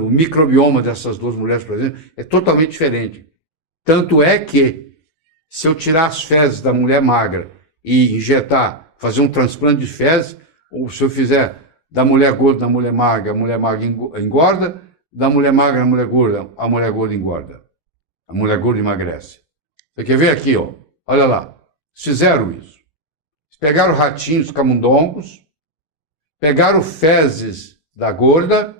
O microbioma dessas duas mulheres, por exemplo, é totalmente diferente. Tanto é que, se eu tirar as fezes da mulher magra e injetar, fazer um transplante de fezes, ou se eu fizer da mulher gorda na mulher magra, a mulher magra engorda, da mulher magra na mulher gorda, a mulher gorda engorda. A mulher gorda emagrece. Você quer ver aqui, ó? Olha lá. Fizeram isso. Eles pegaram ratinhos camundongos, pegaram fezes da gorda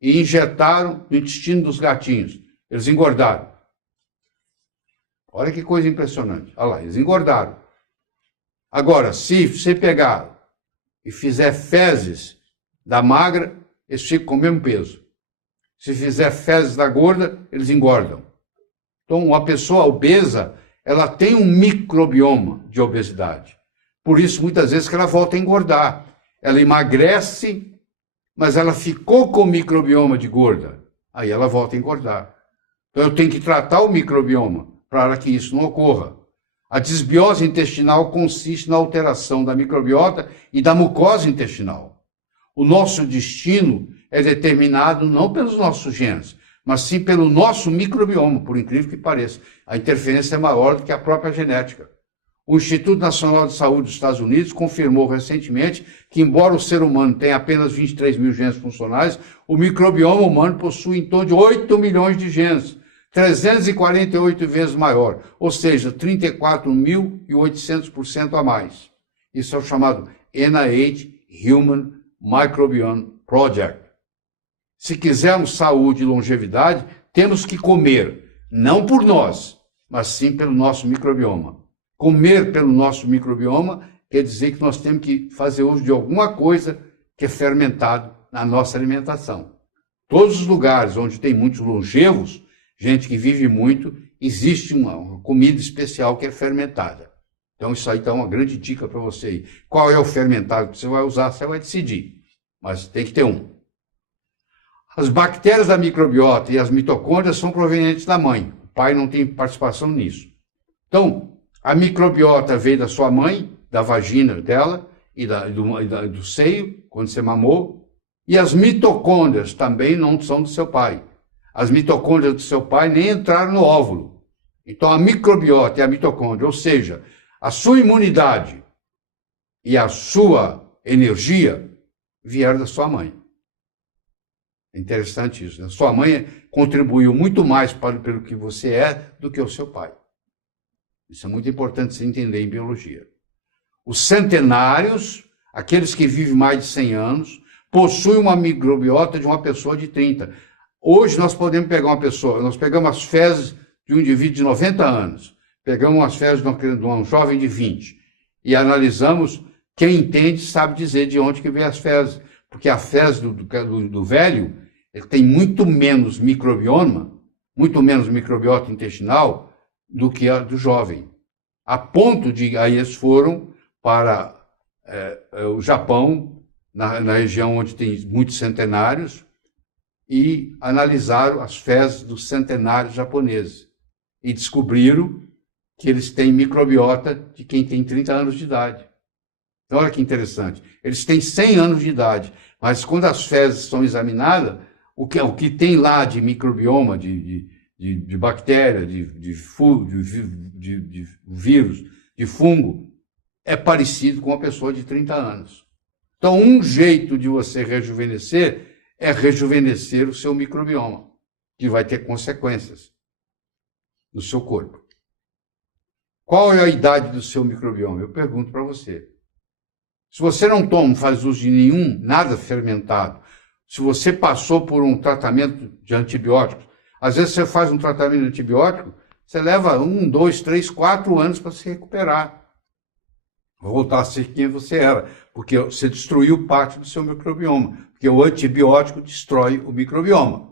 e injetaram no intestino dos gatinhos. Eles engordaram. Olha que coisa impressionante. Olha lá, eles engordaram. Agora, se você pegar e fizer fezes da magra, eles ficam com o mesmo peso. Se fizer fezes da gorda, eles engordam. Então, uma pessoa obesa, ela tem um microbioma de obesidade. Por isso, muitas vezes, que ela volta a engordar. Ela emagrece, mas ela ficou com o microbioma de gorda. Aí ela volta a engordar. Então, eu tenho que tratar o microbioma para que isso não ocorra. A desbiose intestinal consiste na alteração da microbiota e da mucosa intestinal. O nosso destino é determinado não pelos nossos genes, mas sim pelo nosso microbioma, por incrível que pareça. A interferência é maior do que a própria genética. O Instituto Nacional de Saúde dos Estados Unidos confirmou recentemente que, embora o ser humano tenha apenas 23 mil genes funcionais, o microbioma humano possui em torno de 8 milhões de genes, 348 vezes maior, ou seja, 34.800% a mais. Isso é o chamado NIH Human Microbiome Project. Se quisermos saúde e longevidade, temos que comer, não por nós, mas sim pelo nosso microbioma. Comer pelo nosso microbioma quer dizer que nós temos que fazer uso de alguma coisa que é fermentado na nossa alimentação. Todos os lugares onde tem muitos longevos, gente que vive muito, existe uma comida especial que é fermentada. Então isso aí está uma grande dica para você aí. Qual é o fermentado que você vai usar, você vai decidir, mas tem que ter um. As bactérias da microbiota e as mitocôndrias são provenientes da mãe. O pai não tem participação nisso. Então, a microbiota veio da sua mãe, da vagina dela e do seio, quando você mamou. E as mitocôndrias também não são do seu pai. As mitocôndrias do seu pai nem entraram no óvulo. Então, a microbiota e a mitocôndria, ou seja, a sua imunidade e a sua energia vieram da sua mãe. É interessante isso, né? Sua mãe contribuiu muito mais pelo que você é do que o seu pai. Isso é muito importante você entender em biologia. Os centenários, aqueles que vivem mais de 100 anos, possuem uma microbiota de uma pessoa de 30. Hoje nós podemos pegar uma pessoa, nós pegamos as fezes de um indivíduo de 90 anos, pegamos as fezes de um jovem de 20 e analisamos, quem entende sabe dizer de onde que vem as fezes, porque a fezes do velho ele tem muito menos microbioma, muito menos microbiota intestinal do que a do jovem. A ponto de, aí eles foram para o Japão, na região onde tem muitos centenários, e analisaram as fezes dos centenários japoneses. E descobriram que eles têm microbiota de quem tem 30 anos de idade. Então, olha que interessante. Eles têm 100 anos de idade, mas quando as fezes são examinadas, o que tem lá de microbioma, de bactéria, de vírus, de fungo, é parecido com uma pessoa de 30 anos. Então, um jeito de você rejuvenescer é rejuvenescer o seu microbioma, que vai ter consequências no seu corpo. Qual é a idade do seu microbioma? Eu pergunto para você. Se você não faz uso de nada fermentado, se você passou por um tratamento de antibióticos, às vezes você faz um tratamento de antibiótico, você leva 1, 2, 3, 4 anos para se recuperar. Voltar a ser quem você era, porque você destruiu parte do seu microbioma, porque o antibiótico destrói o microbioma.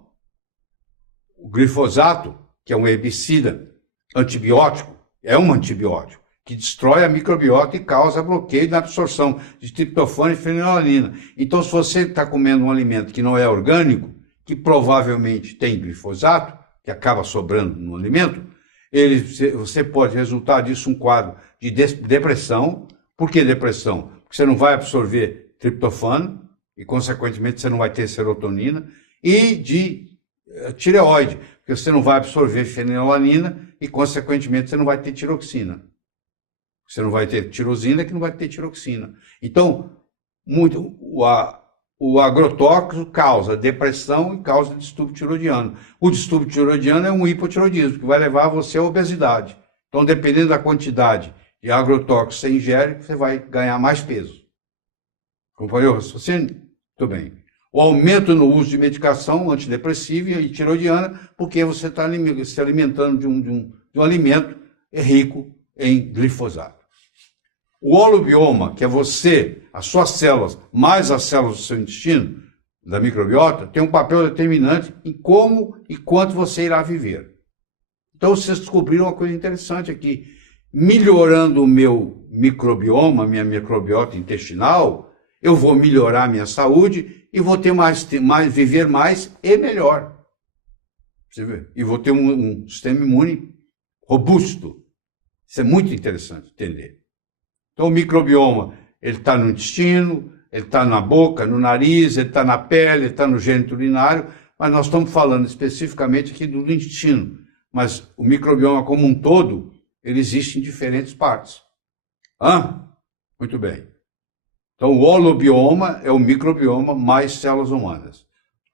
O glifosato, que é um herbicida antibiótico, é um antibiótico que destrói a microbiota e causa bloqueio na absorção de triptofano e fenilalanina. Então, se você está comendo um alimento que não é orgânico, que provavelmente tem glifosato, que acaba sobrando no alimento, você pode resultar disso um quadro de depressão. Por que depressão? Porque você não vai absorver triptofano e, consequentemente, você não vai ter serotonina e de tireoide, porque você não vai absorver fenilalanina e, consequentemente, você não vai ter tiroxina. Você não vai ter tirosina, que não vai ter tiroxina. Então, o agrotóxico causa depressão e causa distúrbio tiroidiano. O distúrbio tiroidiano é um hipotiroidismo, que vai levar você à obesidade. Então, dependendo da quantidade de agrotóxico que você ingere, você vai ganhar mais peso. Compreendeu o raciocínio? Muito bem. O aumento no uso de medicação antidepressiva e tiroidiana, porque você está se alimentando de um alimento rico em glifosato. O holobioma, que é você, as suas células, mais as células do seu intestino, da microbiota, tem um papel determinante em como e quanto você irá viver. Então, vocês descobriram uma coisa interessante aqui. Melhorando o meu microbioma, minha microbiota intestinal, eu vou melhorar a minha saúde e vou ter viver mais e melhor. Você vê? E vou ter um sistema imune robusto. Isso é muito interessante entender. Então, o microbioma, ele está no intestino, ele está na boca, no nariz, ele está na pele, ele está no gênito urinário, mas nós estamos falando especificamente aqui do intestino. Mas o microbioma como um todo, ele existe em diferentes partes. Muito bem. Então, o holobioma é o microbioma mais células humanas.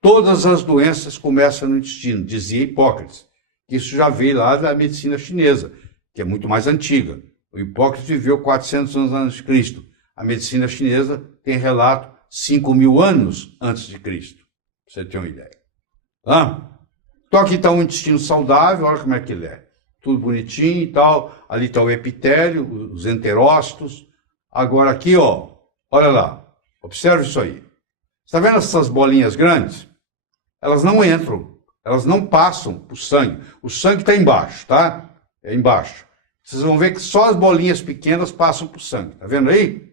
Todas as doenças começam no intestino, dizia Hipócrates. Isso já veio lá da medicina chinesa, que é muito mais antiga. O Hipócrates viveu 400 anos antes de Cristo. A medicina chinesa tem relato 5.000 anos antes de Cristo, para você ter uma ideia. Então aqui está um intestino saudável, olha como é que ele é. Tudo bonitinho e tal. Ali está o epitélio, os enterócitos. Agora aqui, ó, olha lá, observe isso aí. Está vendo essas bolinhas grandes? Elas não entram, elas não passam para o sangue. O sangue está embaixo, tá? É embaixo. Vocês vão ver que só as bolinhas pequenas passam para o sangue. Tá vendo aí?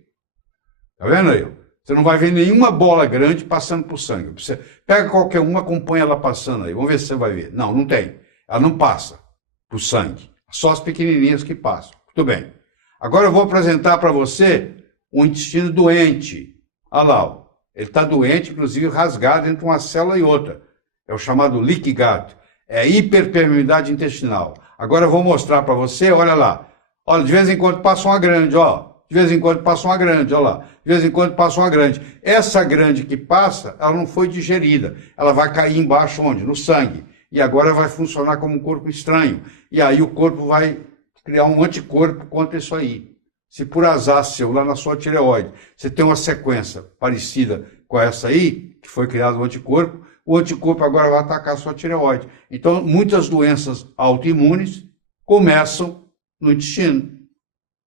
Tá vendo aí? Você não vai ver nenhuma bola grande passando para o sangue. Você pega qualquer uma, acompanha ela passando aí. Vamos ver se você vai ver. Não, não tem. Ela não passa para o sangue. Só as pequenininhas que passam. Muito bem. Agora eu vou apresentar para você um intestino doente. Olha lá, ó. Ele está doente, inclusive rasgado entre uma célula e outra. É o chamado leaky gut. É hiperpermeabilidade intestinal. Agora eu vou mostrar para você, olha lá. Olha, de vez em quando passa uma grande, ó. De vez em quando passa uma grande, olha lá. De vez em quando passa uma grande. Essa grande que passa, ela não foi digerida. Ela vai cair embaixo onde? No sangue. E agora vai funcionar como um corpo estranho. E aí o corpo vai criar um anticorpo contra isso aí. Se por azar seu, lá na sua tireoide, você tem uma sequência parecida com essa aí, que foi criado o anticorpo agora vai atacar a sua tireoide. Então, muitas doenças autoimunes começam no intestino.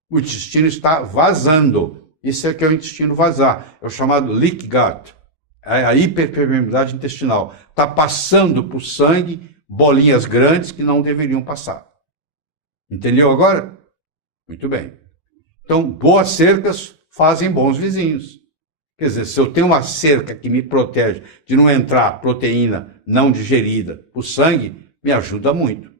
O intestino está vazando. Isso é que é o intestino vazar. É o chamado leaky gut. É a hiperpermeabilidade intestinal. Está passando para o sangue bolinhas grandes que não deveriam passar. Entendeu agora? Muito bem. Então, boas cercas fazem bons vizinhos. Quer dizer, se eu tenho uma cerca que me protege de não entrar proteína não digerida para o sangue, me ajuda muito.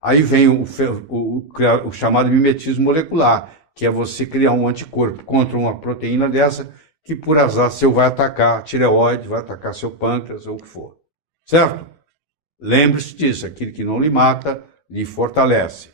Aí vem o chamado mimetismo molecular, que é você criar um anticorpo contra uma proteína dessa que, por azar seu, vai atacar a tireoide, vai atacar seu pâncreas ou o que for. Certo? Lembre-se disso, aquilo que não lhe mata, lhe fortalece.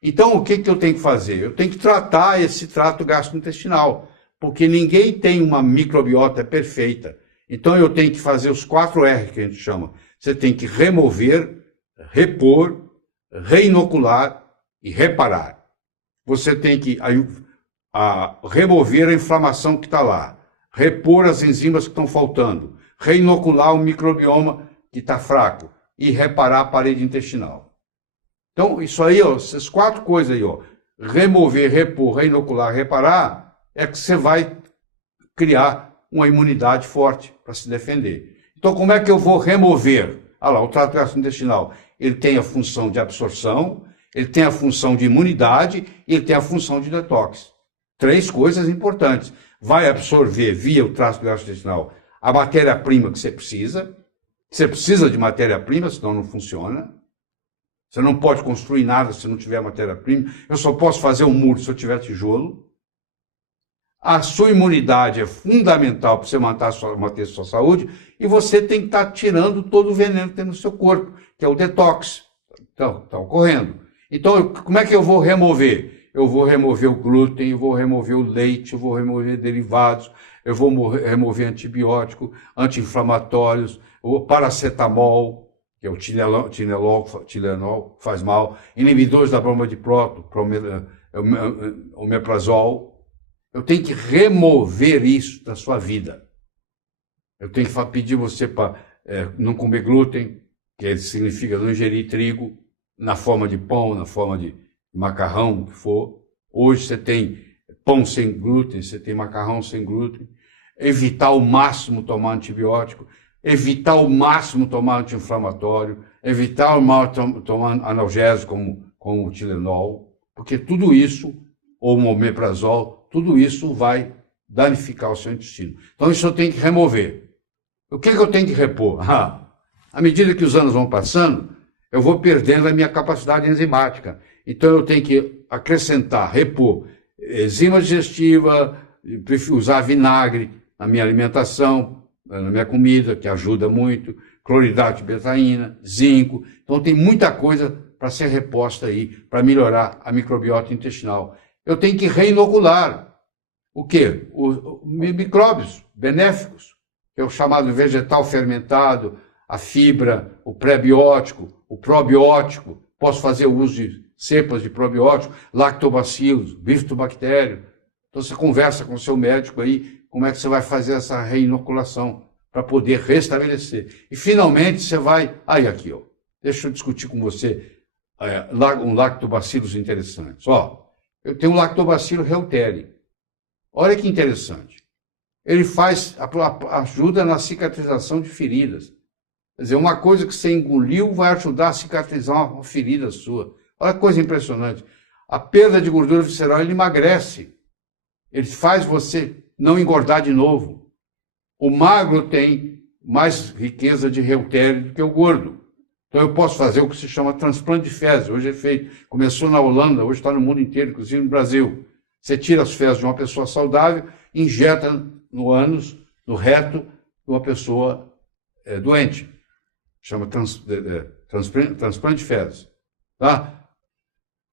Então, o que eu tenho que fazer? Eu tenho que tratar esse trato gastrointestinal, porque ninguém tem uma microbiota perfeita. Então, eu tenho que fazer os 4 R que a gente chama. Você tem que remover, repor, reinocular e reparar. Você tem que remover a inflamação que está lá, repor as enzimas que estão faltando, reinocular o microbioma que está fraco e reparar a parede intestinal. Então, isso aí, ó, essas 4 coisas aí, ó, remover, repor, reinocular, reparar, é que você vai criar uma imunidade forte para se defender. Então, como é que eu vou remover? Olha lá, o trato gastrointestinal, ele tem a função de absorção, ele tem a função de imunidade e ele tem a função de detox. 3 coisas importantes. Vai absorver via o trato gastrointestinal a matéria-prima que você precisa. Você precisa de matéria-prima, senão não funciona. Você não pode construir nada se não tiver matéria-prima. Eu só posso fazer um muro se eu tiver tijolo. A sua imunidade é fundamental para você manter a sua saúde, e você tem que estar tirando todo o veneno que tem no seu corpo, que é o detox. Então, está ocorrendo. Então, como é que eu vou remover? Eu vou remover o glúten, eu vou remover o leite, eu vou remover derivados, eu vou remover antibiótico, anti-inflamatórios, o paracetamol, que é o Tilenol, faz mal, inibidores da bomba de próton, omeprazol. Eu tenho que remover isso da sua vida. Eu tenho que pedir você para não comer glúten, que significa não ingerir trigo, na forma de pão, na forma de macarrão, o que for. Hoje você tem pão sem glúten, você tem macarrão sem glúten. Evitar ao máximo tomar antibiótico, evitar ao máximo tomar anti-inflamatório, evitar ao máximo tomar analgésico como o Tilenol, porque tudo isso, ou o omeprazol, tudo isso vai danificar o seu intestino. Então isso eu tenho que remover. O que eu tenho que repor? À medida que os anos vão passando, eu vou perdendo a minha capacidade enzimática. Então eu tenho que acrescentar, repor enzima digestiva, usar vinagre na minha alimentação, na minha comida, que ajuda muito, cloridrato de betaína, zinco. Então tem muita coisa para ser reposta aí, para melhorar a microbiota intestinal. Eu tenho que reinocular. O quê? Os micróbios benéficos, que é o chamado vegetal fermentado, a fibra, o pré-biótico, o probiótico. Posso fazer uso de cepas de probiótico, lactobacilos, bifidobactério. Então você conversa com o seu médico aí, como é que você vai fazer essa reinoculação para poder restabelecer. E finalmente você vai... Aí aqui, ó. Deixa eu discutir com você um lactobacillus interessante. Ó, eu tenho um lactobacillus reuteri. Olha que interessante. Ele ajuda na cicatrização de feridas. Quer dizer, uma coisa que você engoliu vai ajudar a cicatrizar uma ferida sua. Olha que coisa impressionante. A perda de gordura visceral, ele emagrece. Ele faz você não engordar de novo. O magro tem mais riqueza de reuteri do que o gordo. Então eu posso fazer o que se chama transplante de fezes. Hoje é feito. Começou na Holanda, hoje está no mundo inteiro, inclusive no Brasil. Você tira as fezes de uma pessoa saudável, injeta no ânus, no reto de uma pessoa doente. Chama transplante de fezes. Tá?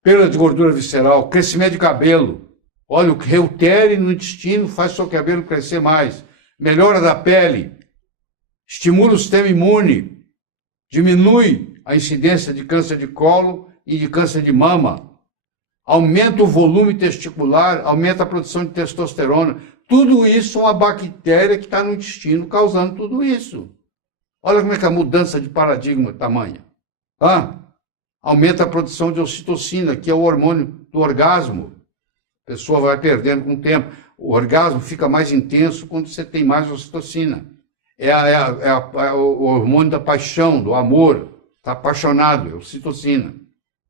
Perda de gordura visceral, crescimento de cabelo. Olha, o reuteri no intestino faz seu cabelo crescer mais. Melhora da pele. Estimula o sistema imune. Diminui a incidência de câncer de colo e de câncer de mama. Aumenta o volume testicular, aumenta a produção de testosterona. Tudo isso é uma bactéria que está no intestino causando tudo isso. Olha como é que a mudança de paradigma é tamanha. Aumenta a produção de ocitocina, que é o hormônio do orgasmo. A pessoa vai perdendo com o tempo. O orgasmo fica mais intenso quando você tem mais ocitocina. O hormônio da paixão, do amor. Está apaixonado, é ocitocina.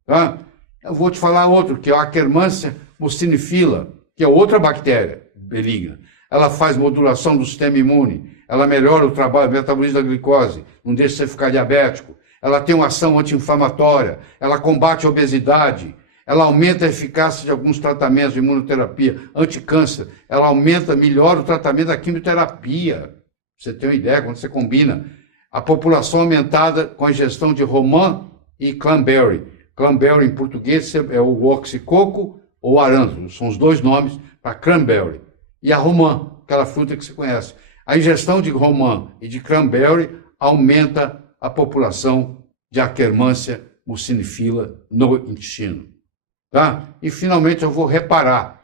Tá? Eu vou te falar outro, que é a Akkermansia mucinifila, que é outra bactéria benigna. Ela faz modulação do sistema imune, ela melhora o trabalho, o metabolismo da glicose, não deixa você ficar diabético. Ela tem uma ação anti-inflamatória, ela combate a obesidade, ela aumenta a eficácia de alguns tratamentos de imunoterapia, anticâncer, ela melhora o tratamento da quimioterapia. Pra você ter uma ideia, quando você combina a população aumentada com a ingestão de romã e cranberry. Cranberry em português é o oxicoco ou arándano, são os dois nomes para cranberry. E a romã, aquela fruta que você conhece. A ingestão de romã e de cranberry aumenta a população de Akkermansia mucinifila no intestino. Tá? E finalmente eu vou reparar.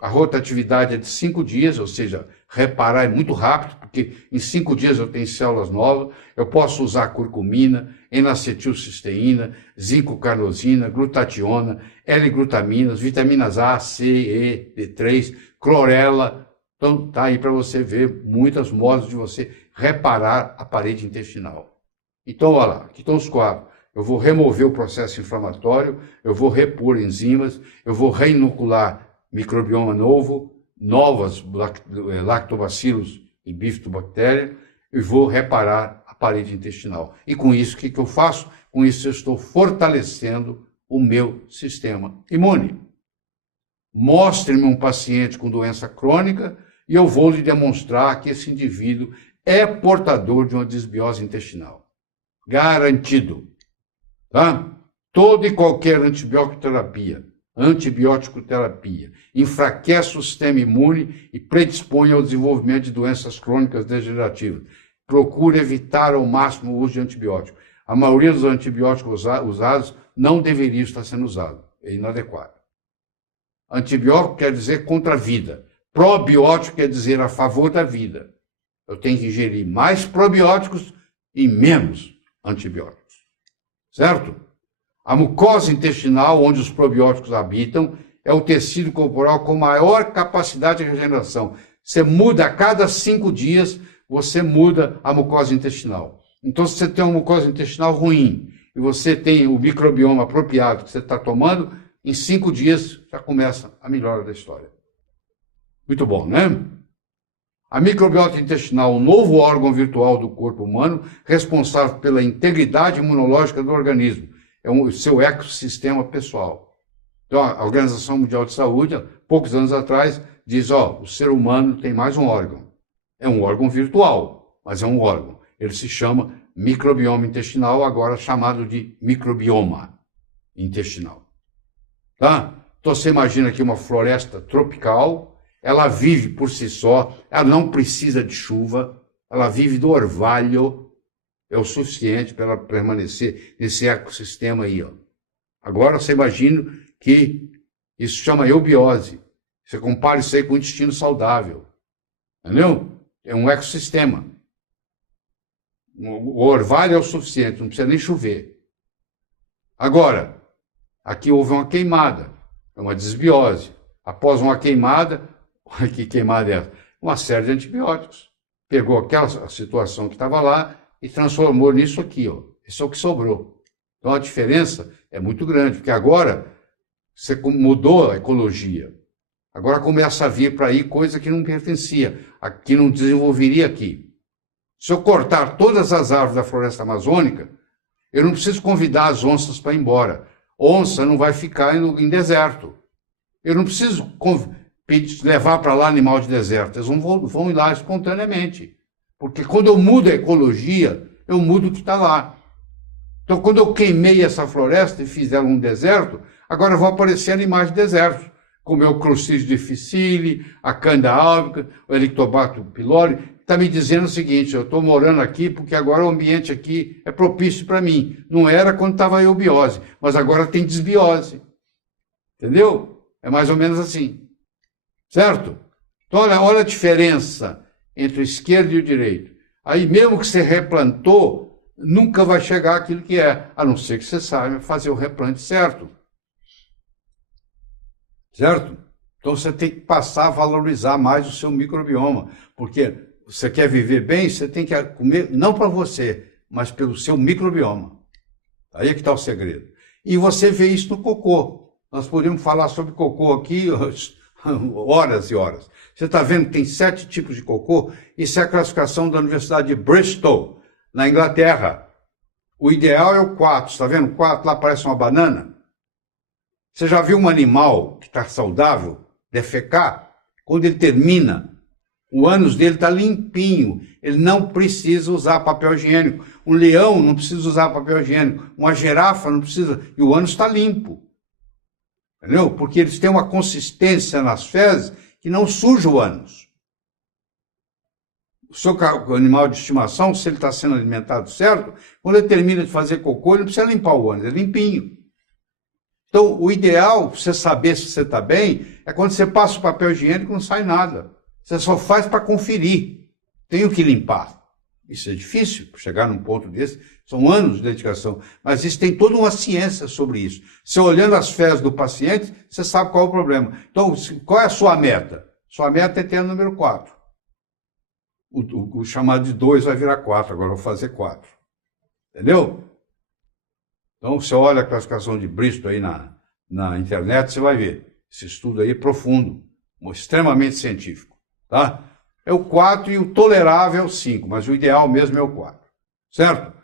A rotatividade é de 5 dias, ou seja, reparar é muito rápido, porque em 5 dias eu tenho células novas. Eu posso usar curcumina, N-acetilcisteína, zinco-carnosina, glutationa, L-glutaminas, vitaminas A, C, E, D3, clorela. Então tá aí para você ver muitos modos de você reparar a parede intestinal. Então, olha lá, aqui estão os 4. Eu vou remover o processo inflamatório, eu vou repor enzimas, eu vou reinocular microbioma novo, novas lactobacillus e bifidobactéria, e vou reparar a parede intestinal. E com isso, o que eu faço? Com isso, eu estou fortalecendo o meu sistema imune. Mostre-me um paciente com doença crônica e eu vou lhe demonstrar que esse indivíduo é portador de uma desbiose intestinal. Garantido. Tá? Toda e qualquer antibiótico terapia, enfraquece o sistema imune e predispõe ao desenvolvimento de doenças crônicas degenerativas. Procure evitar ao máximo o uso de antibiótico. A maioria dos antibióticos usados não deveria estar sendo usado. É inadequado. Antibiótico quer dizer contra a vida. Probiótico quer dizer a favor da vida. Eu tenho que ingerir mais probióticos e menos antibióticos. Certo? A mucosa intestinal, onde os probióticos habitam, é o tecido corporal com maior capacidade de regeneração. Você muda a cada 5 dias, você muda a mucosa intestinal. Então, se você tem uma mucosa intestinal ruim e você tem o microbioma apropriado que você está tomando, em 5 dias já começa a melhora da história. Muito bom, né? A microbiota intestinal, o novo órgão virtual do corpo humano, responsável pela integridade imunológica do organismo. É o seu ecossistema pessoal. Então, a Organização Mundial de Saúde, há poucos anos atrás, diz, o ser humano tem mais um órgão. É um órgão virtual, mas é um órgão. Ele se chama microbioma intestinal, agora chamado de microbioma intestinal. Tá? Então você imagina aqui uma floresta tropical, ela vive por si só, ela não precisa de chuva, ela vive do orvalho, é o suficiente para ela permanecer nesse ecossistema aí. Agora você imagina que isso chama eubiose. Você compara isso aí com o intestino saudável. Entendeu? É um ecossistema. O orvalho é o suficiente, não precisa nem chover. Agora, aqui houve uma queimada, é uma desbiose. Após uma queimada, que queimada é essa? Uma série de antibióticos. Pegou aquela situação que estava lá e transformou nisso aqui. Isso é o que sobrou. Então a diferença é muito grande, porque agora você mudou a ecologia. Agora começa a vir para aí coisa que não pertencia, que não desenvolveria aqui. Se eu cortar todas as árvores da floresta amazônica, eu não preciso convidar as onças para ir embora. Onça não vai ficar em deserto. Eu não preciso levar para lá animal de deserto. Eles vão ir lá espontaneamente. Porque quando eu mudo a ecologia, eu mudo o que está lá. Então, quando eu queimei essa floresta e fiz ela um deserto, agora vão aparecer animais de deserto, como é o Clostridium difficile, a Candida albicans, o Helicobacter pylori. Está me dizendo o seguinte, eu estou morando aqui porque agora o ambiente aqui é propício para mim. Não era quando estava a eubiose, mas agora tem desbiose. Entendeu? É mais ou menos assim. Certo? Então, olha a diferença entre o esquerdo e o direito. Aí, mesmo que você replantou, nunca vai chegar àquilo que é, a não ser que você saiba fazer o replante certo. Certo? Então, você tem que passar a valorizar mais o seu microbioma, porque você quer viver bem, você tem que comer, não para você, mas pelo seu microbioma. Aí é que está o segredo. E você vê isso no cocô. Nós podemos falar sobre cocô aqui horas e horas. Você está vendo que tem 7 tipos de cocô? Isso é a classificação da Universidade de Bristol, na Inglaterra. O ideal é o 4. Está vendo? O 4 lá parece uma banana. Você já viu um animal que está saudável defecar? Quando ele termina, o ânus dele está limpinho. Ele não precisa usar papel higiênico. Um leão não precisa usar papel higiênico. Uma girafa não precisa. E o ânus está limpo. Entendeu? Porque eles têm uma consistência nas fezes que não suja o ânus. O seu animal de estimação, se ele está sendo alimentado certo, quando ele termina de fazer cocô, ele não precisa limpar o ânus, é limpinho. Então, o ideal, para você saber se você está bem, é quando você passa o papel higiênico e não sai nada. Você só faz para conferir. Tenho que limpar. Isso é difícil, chegar num ponto desse. São anos de dedicação. Mas isso tem toda uma ciência sobre isso. Você olhando as fezes do paciente, você sabe qual é o problema. Então, qual é a sua meta? Sua meta é ter o número 4. O chamado de 2 vai virar 4. Agora eu vou fazer 4. Entendeu? Então, você olha a classificação de Bristol aí na internet, você vai ver. Esse estudo aí é profundo, extremamente científico. Tá? É o 4 e o tolerável é o 5, mas o ideal mesmo é o 4. Certo?